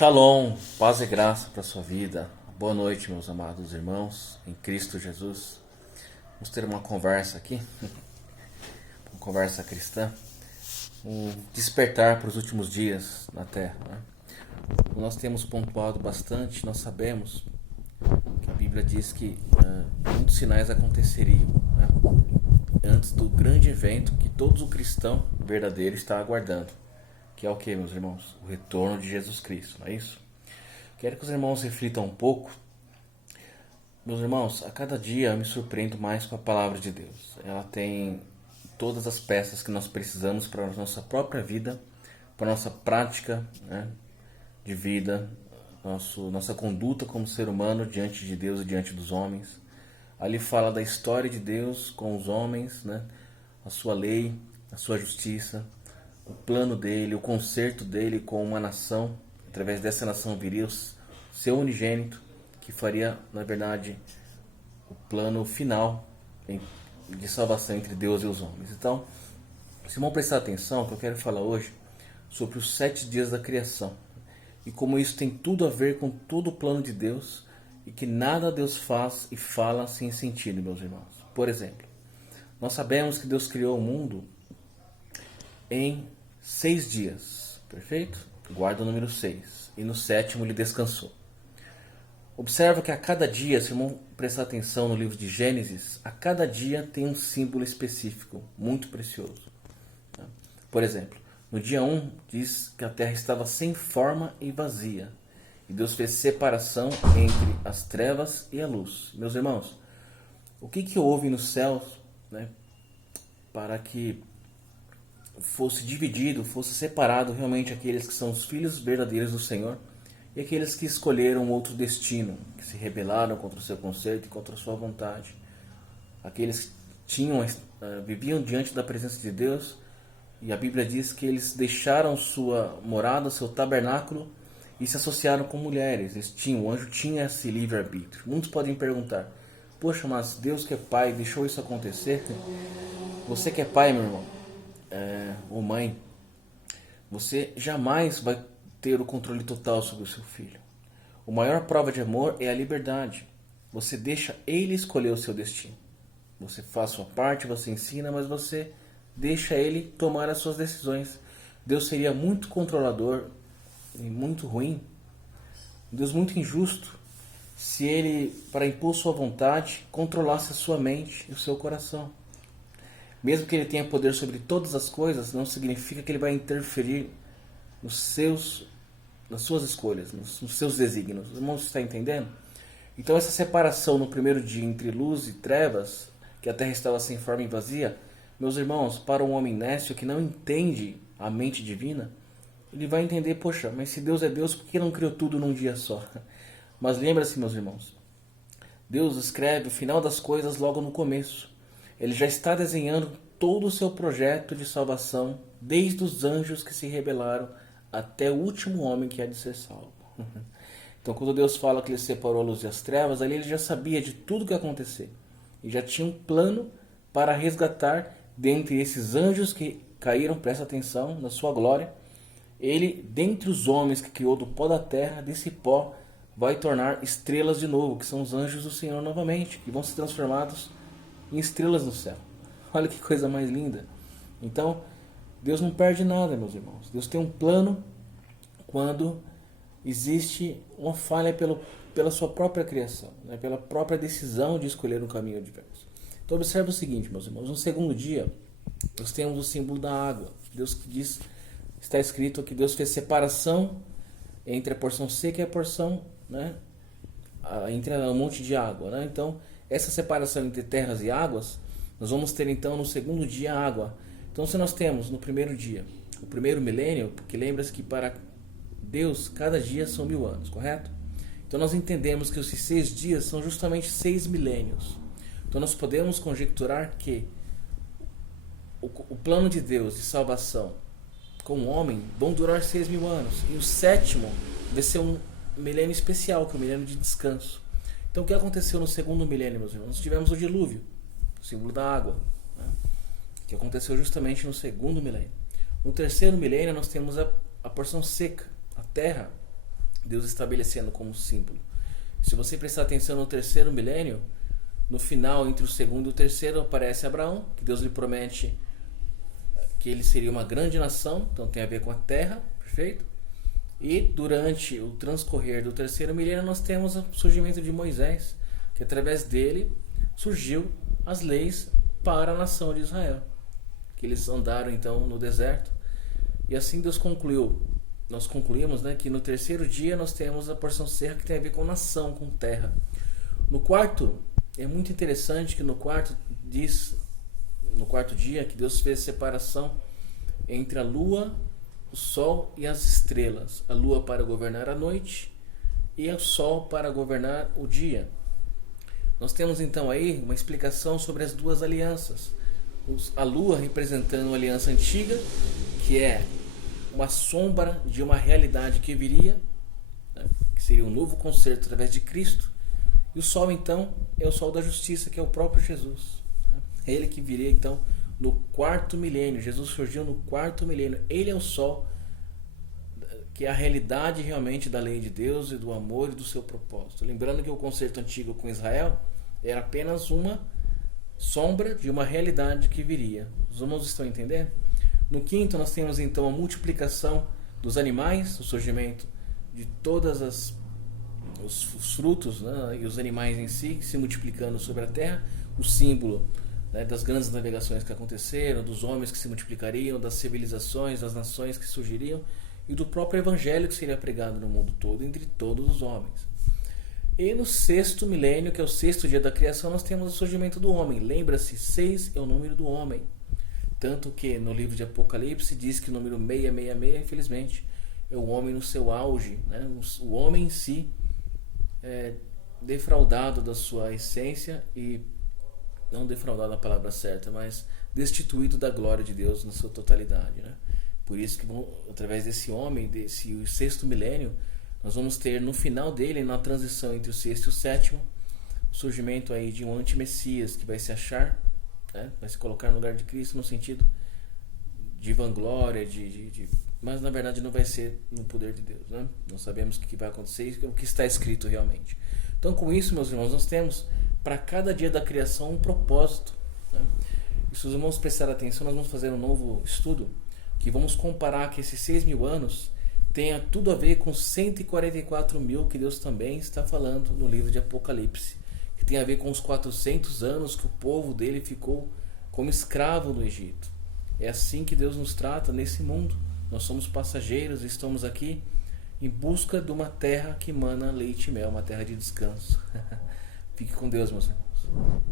Shalom, paz e graça para a sua vida. Boa noite, meus amados irmãos, em Cristo Jesus. Vamos ter uma conversa aqui, uma conversa cristã, um despertar para os últimos dias na Terra, né? Nós temos pontuado bastante, nós sabemos que a Bíblia diz que muitos sinais aconteceriam, né, antes do grande evento que todo cristão verdadeiro está aguardando. Que é o que, meus irmãos? O retorno de Jesus Cristo, não é isso? Quero que os irmãos reflitam um pouco. Meus irmãos, a cada dia eu me surpreendo mais com a palavra de Deus. Ela tem todas as peças que nós precisamos para a nossa própria vida, para a nossa prática, né, de vida, nossa conduta como ser humano diante de Deus e diante dos homens. Ali fala da história de Deus com os homens, né, a sua lei, a sua justiça, o plano dele, o concerto dele com uma nação, através dessa nação viria o seu unigênito, que faria, na verdade, o plano final de salvação entre Deus e os homens. Então, se vão prestar atenção, que eu quero falar hoje sobre os 7 dias da criação, e como isso tem tudo a ver com todo o plano de Deus, e que nada Deus faz e fala sem sentido, meus irmãos. Por exemplo, nós sabemos que Deus criou o mundo em 6 dias, perfeito? Guarda o número 6. E no 7º ele descansou. Observa que a cada dia, se vamos prestar atenção no livro de Gênesis, a cada dia tem um símbolo específico, muito precioso. Por exemplo, no dia 1 diz que a terra estava sem forma e vazia. E Deus fez separação entre as trevas e a luz. Meus irmãos, o que houve nos céus, né, para que fosse dividido, fosse separado realmente aqueles que são os filhos verdadeiros do Senhor e aqueles que escolheram outro destino, que se rebelaram contra o seu conceito e contra a sua vontade. Aqueles que viviam diante da presença de Deus, e a Bíblia diz que eles deixaram sua morada, seu tabernáculo, e se associaram com mulheres. O anjo tinha esse livre-arbítrio. Muitos podem perguntar: poxa, mas Deus que é pai deixou isso acontecer? Você que é pai, meu irmão, ou mãe, você jamais vai ter o controle total sobre o seu filho. A maior prova de amor é a liberdade. Você deixa ele escolher o seu destino. Você faz a sua parte, você ensina, mas você deixa ele tomar as suas decisões. Deus seria muito controlador e muito ruim, Deus muito injusto, se ele, para impor sua vontade, controlasse a sua mente e o seu coração. Mesmo que ele tenha poder sobre todas as coisas, não significa que ele vai interferir nas suas escolhas, nos seus desígnios. Os irmãos estão entendendo? Então essa separação no primeiro dia entre luz e trevas, que a terra estava sem forma e vazia, meus irmãos, para um homem nécio que não entende a mente divina, ele vai entender: poxa, mas se Deus é Deus, por que não criou tudo num dia só? Mas lembra-se, meus irmãos, Deus escreve o final das coisas logo no começo. Ele já está desenhando todo o seu projeto de salvação, desde os anjos que se rebelaram até o último homem que há de ser salvo. Então, quando Deus fala que ele separou a luz e as trevas, ali ele já sabia de tudo que ia acontecer. E já tinha um plano para resgatar dentre esses anjos que caíram, presta atenção, na sua glória. Ele, dentre os homens que criou do pó da terra, desse pó, vai tornar estrelas de novo, que são os anjos do Senhor novamente, que vão ser transformados em estrelas no céu. Olha que coisa mais linda. Então, Deus não perde nada, meus irmãos. Deus tem um plano quando existe uma falha pela sua própria criação, né? Pela própria decisão de escolher um caminho adverso. Então, observe o seguinte, meus irmãos. No segundo dia, nós temos o símbolo da água. Deus diz, está escrito que Deus fez separação entre a porção seca e a porção, né, entre um monte de água, né? Então, essa separação entre terras e águas, nós vamos ter então no segundo dia a água. Então, se nós temos no primeiro dia o primeiro milênio, porque lembra-se que para Deus cada dia são 1000 anos, correto? Então nós entendemos que esses 6 dias são justamente 6 milênios. Então nós podemos conjecturar que o plano de Deus de salvação com o homem vão durar 6.000 anos. E o 7º vai ser um milênio especial, que é o milênio de descanso. Então o que aconteceu no segundo milênio, meus irmãos? Nós tivemos o dilúvio, o símbolo da água, né, que aconteceu justamente no segundo milênio. No terceiro milênio nós temos a porção seca, a terra Deus estabelecendo como símbolo. Se você prestar atenção no terceiro milênio, no final, entre o segundo e o terceiro, aparece Abraão, que Deus lhe promete que ele seria uma grande nação, então tem a ver com a terra, perfeito? E durante o transcorrer do terceiro milênio, nós temos o surgimento de Moisés, que através dele surgiu as leis para a nação de Israel, que eles andaram então no deserto, e assim Deus concluiu. Nós concluímos, né, que no terceiro dia nós temos a porção serra, que tem a ver com nação, com terra. No quarto, é muito interessante que no quarto dia que Deus fez separação entre a lua, o sol e as estrelas. A lua para governar a noite e o sol para governar o dia. Nós temos então aí uma explicação sobre as duas alianças. A lua representando a aliança antiga, que é uma sombra de uma realidade que viria, né, que seria um novo concerto através de Cristo. E o sol então é o sol da justiça, que é o próprio Jesus. É ele que viria então no quarto milênio. Jesus surgiu no quarto milênio. Ele é o sol, que é a realidade realmente da lei de Deus e do amor e do seu propósito. Lembrando que o concerto antigo com Israel era apenas uma sombra de uma realidade que viria. Os irmãos estão entendendo? No quinto nós temos então a multiplicação dos animais, o surgimento de todas os frutos, né, e os animais em si se multiplicando sobre a terra, o símbolo, né, das grandes navegações que aconteceram, dos homens que se multiplicariam, das civilizações, das nações que surgiriam e do próprio evangelho que seria pregado no mundo todo, entre todos os homens. E no sexto milênio, que é o sexto dia da criação, nós temos o surgimento do homem. Lembra-se, 6 é o número do homem. Tanto que no livro de Apocalipse diz que o número 666, infelizmente, é o homem no seu auge, né? O homem em si é defraudado da sua essência e não defraudado a palavra certa, mas destituído da glória de Deus na sua totalidade, né? Por isso que através desse homem, desse sexto milênio, nós vamos ter no final dele, na transição entre o sexto e o sétimo, o surgimento aí de um anti-messias que vai se achar, né? Vai se colocar no lugar de Cristo no sentido de vanglória, mas na verdade não vai ser no poder de Deus, né? Nós sabemos o que vai acontecer e o que está escrito realmente. Então, com isso, meus irmãos, nós temos para cada dia da criação um propósito, né? E se os irmãos prestarem atenção, nós vamos fazer um novo estudo que vamos comparar que esses 6.000 anos tenha tudo a ver com 144.000 que Deus também está falando no livro de Apocalipse, que tem a ver com os 400 anos que o povo dele ficou como escravo no Egito. É assim que Deus nos trata nesse mundo. Nós somos passageiros e estamos aqui em busca de uma terra que emana leite e mel, uma terra de descanso. Fique com Deus, meus irmãos.